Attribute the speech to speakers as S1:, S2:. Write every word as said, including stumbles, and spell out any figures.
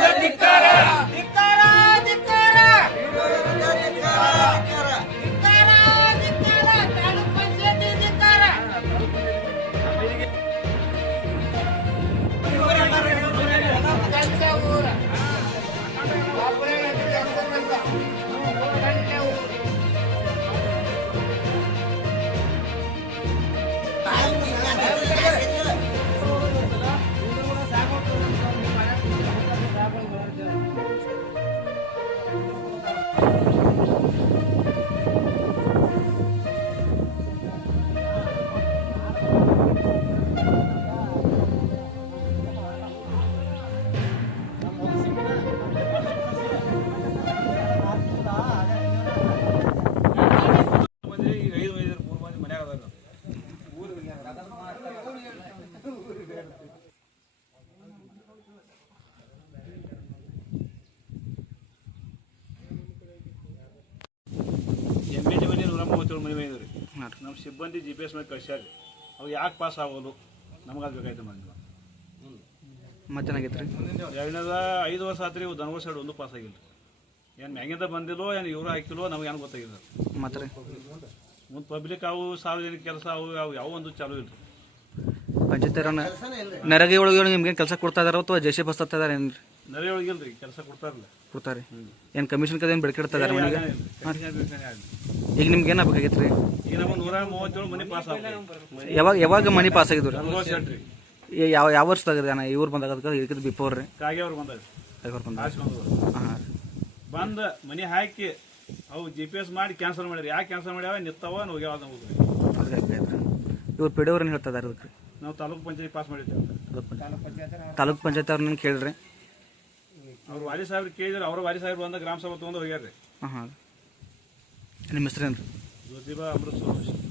S1: M L A ಮನೆ ನೂರ ಮೂವತ್ತೇಳು ಮನೆ ಇದೆ ರೀ. ನಮ್ಮ ಸಿಬ್ಬಂದಿ ಜಿ ಪಿ ಎಸ್ ಮೇಲೆ ಕಳ್ಸ್ಯಾರ. ಅವು ಯಾಕೆ ಪಾಸ್ ಆಗೋದು ನಮ್ಗೆ ಅದು ಬೇಕಾಯ್ತು ಮಂದಿ
S2: ಮತ್ತೇನಾಗೈತೆ ರೀ?
S1: ಎರಡನೇದ ಐದು ವರ್ಷ ಆತ್ರಿ ಇವು ದನಗಳ ಸೈಡ್ ಒಂದು ಪಾಸ್ ಆಗಿಲ್ಲ. ಏನು ಮ್ಯಾಗಿಂದ ಬಂದಿಲ್ಲೋ ಏನು ಇವರು ಹಾಕಿಲ್ಲೋ ನಮ್ಗೆ ಏನು ಗೊತ್ತಾಗಿಲ್ಲ.
S2: ಮತ್ತೆ ರೀ
S1: ಮುಂದೆ ಪಬ್ಲಿಕ್ ಅವು ಸಾರ್ವಜನಿಕ ಕೆಲಸ ಅವು ಅವು ಯಾವ ಒಂದು ಚಾಲೂ ಇಲ್ಲ.
S2: ಪಂಚಾಯತ್ ನರೇಗೆ ಒಳಗೆ ನಿಮ್ಗೆ ಕೆಲಸ ಕೊಡ್ತಾ ಇದಾರ ಅಥವಾ ಜೆ ಸಿ ಬಸ್ ಹತ್ತಾ ಇದಾರೆ ಏನು?
S1: ನರೇ ಒಳಗಿಲ್ಲ ರೀ, ಕೆಲಸ ಕೊಡ್ತಾರಲ್ಲ
S2: ಕೊಡ್ತಾರೆ. ಏನು ಕಮಿಷನ್ ಕದ ಏನು ಬೆಳಕಿಡ್ತಾರೆ ಮನೆಗೆ? ಈಗ ನಿಮ್ಗೆ ಏನು ಬೇಕಾಗಿತ್ತು ರೀ?
S1: ಈಗ ನಮಗೆ ನೂರ ಮೂವತ್ತೇಳು ಮನೆ ಪಾಸ್ ಆಗ.
S2: ಯಾವಾಗ ಯಾವಾಗ ಮನೆ ಪಾಸ್ ಆಗಿದ್ರು?
S1: ನಲ್ವತ್ತು
S2: ರೀ ಯಾವ ಯಾವ ವರ್ಷದಾಗ ಅಣ್ಣ? ಇವ್ರು ಬಂದಾಗ ಇದಕ್ಕೆ ಬಿಫೋರ್ ರೀ
S1: ಕಾಗೆ ಅವ್ರು ಬಂದಾಗ
S2: ಅವ್ರು ಬಂದ
S1: ಹಾಂ ಬಂದ ಮನೆ ಹಾಕಿ ಅವು ಜಿ ಪಿ ಎಸ್ ಮಾಡಿ ಕ್ಯಾನ್ಸಲ್ ಮಾಡ್ಯಾರ. ಯಾಕೆ ಕ್ಯಾನ್ಸಲ್ ಮಾಡ್ಯಾವ ನಿತ್ತಾವ ಹೋಗ್ಯಾವ ಹೋಗ್ರಿ.
S2: ಇವ್ರು ಪಿ ಡಿ ಅವ್ರನ್ನ ಹೇಳ್ತಾ ಇದಾರೆ ಅದಕ್ಕೆ.
S1: ನಾವು ತಾಲೂಕು ಪಂಚಾಯತ್ ಪಾಸ್ ಮಾಡಿದ್ದೇವೆ.
S2: ತಾಲೂಕು ಪಂಚಾಯತ್ ಅವ್ರನ್ನ ಕೇಳಿದ್ರಿ?
S1: ಅವ್ರು ವಾರಿ ಸಾಹೇಬ್ರು ಕೇಳಿದ್ರೆ ಅವ್ರ ವಾರಿ ಸಾಹೇಬ್ರು ಬಂದ ಗ್ರಾಮ ಸಭಾ ತೊಗೊಂಡು ಹೋಗ್ಯಾರ ರೀ.
S2: ಹಾಂ ಹಾಂ ನಿಮ್ಮ ಹೆಸರೇನು ರೀ?
S1: ಜ್ಯೋತಿಬಾ ಅಮೃತ್ ಸೋಮೇಶ್.